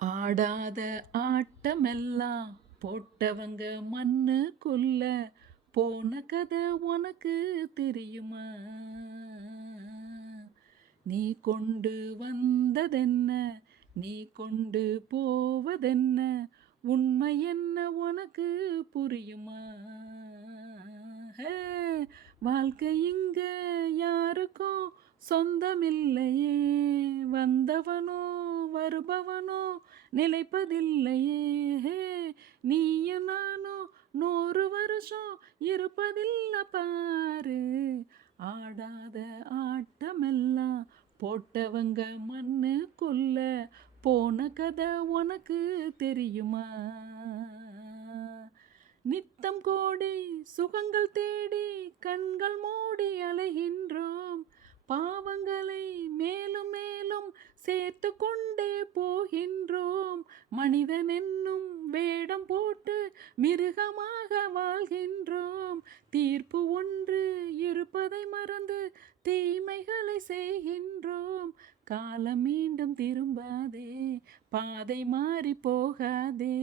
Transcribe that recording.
ஆடாத ஆட்டமெல்லாம் போட்டவங்க மண்ணுக்குள்ள போன கதை உனக்கு தெரியுமா? நீ கொண்டு வந்ததென்ன, நீ கொண்டு போவதென்ன, உண்மை என்ன உனக்கு புரியுமா? ஹே, வாழ்க்கை இங்க யாருக்கும் சொந்தமில்லையே, வந்தவனோ வருபவனோ நிலைப்பதில்லையே. ஹே, நீயும் நானும் 100 வருஷம் இருப்பதில்ல பாரு. ஆடாத ஆட்டமெல்லாம் போட்டவங்க மண்ணுக்குள்ள போன கதை உனக்கு தெரியுமா? நித்தம் கோடி சுகங்கள் தேடி கண்கள் மூடி அலைகின்றோம், பாவங்களை மேலும் மேலும் சேர்த்து கொண்டே போகின்றோம். மனிதன் என்னும் வேடம் போட்டு மிருகமாக வாழ்கின்றோம். தீர்ப்பு ஒன்று இருப்பதை மறந்து தீமைகளை செய்கின்றோம். காலம் மீண்டும் திரும்பாதே, பாதை மாறி போகாதே.